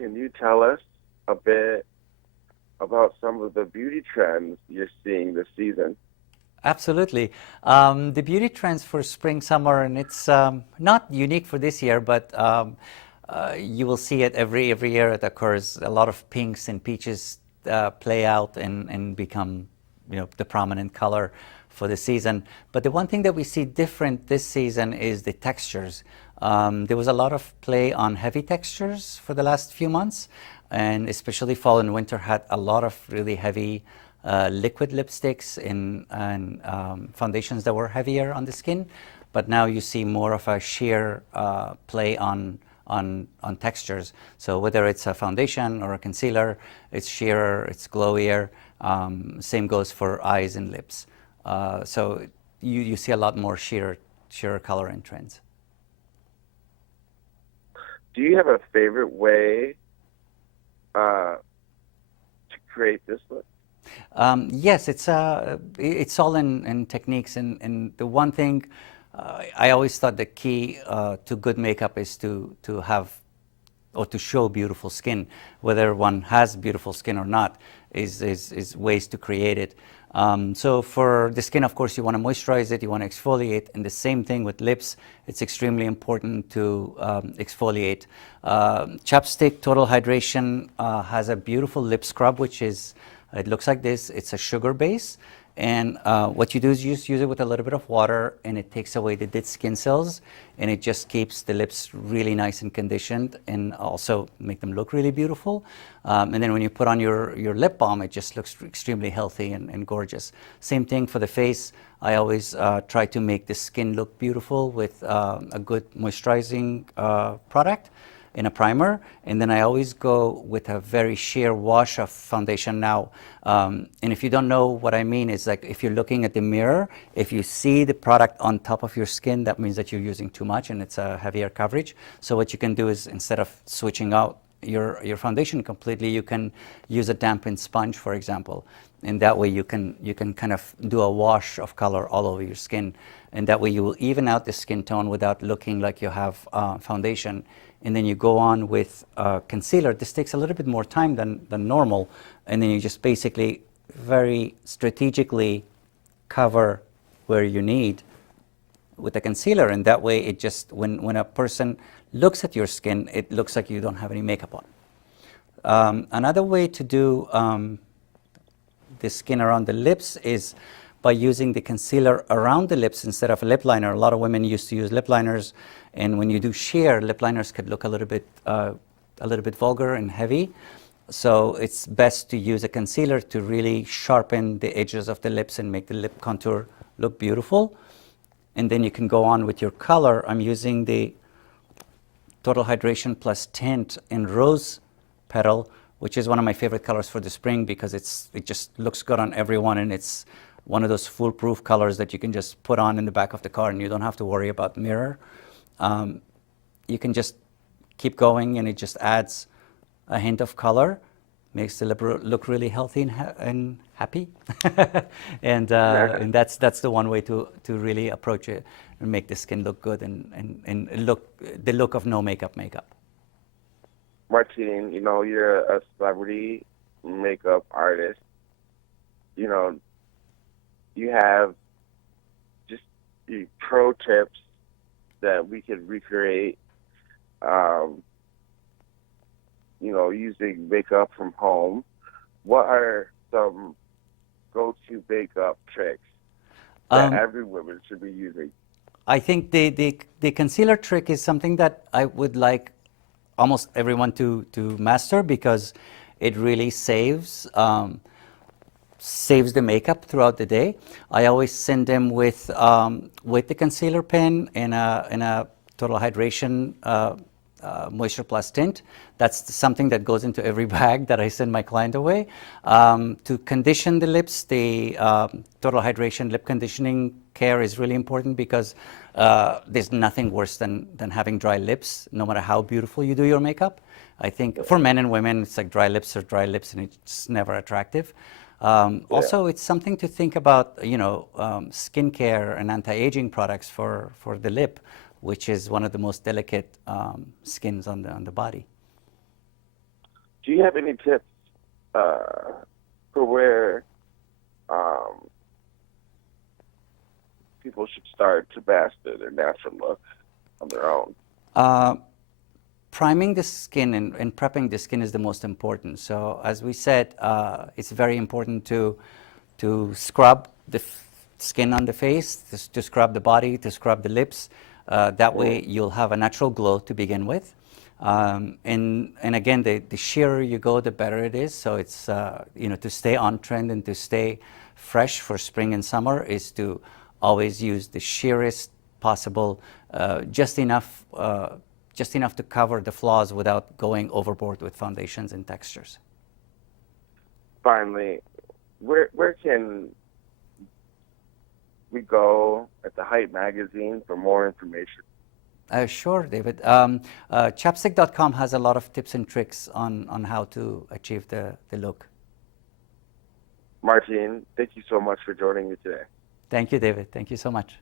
can you tell us a bit about some of the beauty trends you're seeing this season? Absolutely. The beauty trends for spring, summer, and it's not unique for this year, but you will see it every year it occurs. A lot of pinks and peaches play out and become, the prominent color for the season. But the one thing that we see different this season is the textures. There was a lot of play on heavy textures for the last few months, and especially fall and winter had a lot of really heavy liquid lipsticks and foundations that were heavier on the skin. But now you see more of a sheer play on textures. So whether it's a foundation or a concealer, it's sheerer, it's glowier. Same goes for eyes and lips. So you see a lot more sheerer coloring trends. Do you have a favorite way to create this look? Yes, it's all in techniques, and the one thing I always thought the key to good makeup is to have or to show beautiful skin. Whether one has beautiful skin or not is ways to create it. So for the skin, of course, you want to moisturize it, you want to exfoliate, and the same thing with lips. It's extremely important to exfoliate. Chapstick Total Hydration has a beautiful lip scrub, which is, it looks like this. It's a sugar base, and what you do is you just use it with a little bit of water, and it takes away the dead skin cells, and it just keeps the lips really nice and conditioned, and also make them look really beautiful. And then when you put on your lip balm, it just looks extremely healthy and gorgeous. Same thing for the face. I always try to make the skin look beautiful with a good moisturizing product in a primer, and then I always go with a very sheer wash of foundation now. And if you don't know what I mean, it's like if you're looking at the mirror, if you see the product on top of your skin, that means that you're using too much and it's a heavier coverage. So what you can do is, instead of switching out your foundation completely, you can use a dampened sponge, for example, and that way you can kind of do a wash of color all over your skin, and that way you will even out the skin tone without looking like you have foundation. And then you go on with concealer. This takes a little bit more time than normal, and then you just basically very strategically cover where you need with the concealer, and that way it just, when a person looks at your skin, it looks like you don't have any makeup on. Another way to do the skin around the lips is by using the concealer around the lips instead of a lip liner. A lot of women used to use lip liners, and when you do sheer, lip liners could look a little bit vulgar and heavy. So it's best to use a concealer to really sharpen the edges of the lips and make the lip contour look beautiful. And then you can go on with your color. I'm using the Total Hydration Plus Tint in Rose Petal, which is one of my favorite colors for the spring because it just looks good on everyone, and it's one of those foolproof colors that you can just put on in the back of the car and you don't have to worry about mirror. You can just keep going, and it just adds a hint of color, makes the lip look really healthy and happy. and that's the one way to really approach it and make the skin look good and look the look of no makeup. Martin, you're a celebrity makeup artist. You have just the pro tips that we could recreate, using makeup from home. What are some go-to makeup tricks that every woman should be using? I think the concealer trick is something that I would like almost everyone to master, because it really saves the makeup throughout the day. I always send them with the concealer pen and a Total Hydration Moisture Plus Tint. That's something that goes into every bag that I send my client away. To condition the lips, the Total Hydration Lip Conditioning Care is really important, because there's nothing worse than having dry lips, no matter how beautiful you do your makeup. I think for men and women, it's like dry lips are dry lips, and it's never attractive. Also, it's something to think about, skincare and anti-aging products for the lip, which is one of the most delicate skins on the body. Do you have any tips for where people should start to master their natural look on their own? Priming the skin and prepping the skin is the most important. So as we said, it's very important to scrub the skin on the face, to scrub the body, to scrub the lips. That way you'll have a natural glow to begin with. And again, the sheerer you go, the better it is. So it's, to stay on trend and to stay fresh for spring and summer is to always use the sheerest possible, just enough to cover the flaws without going overboard with foundations and textures. Finally, where can we go at the Hype magazine for more information? Sure, David. Chapstick.com has a lot of tips and tricks on how to achieve the look. Martin, thank you so much for joining me today. Thank you, David. Thank you so much.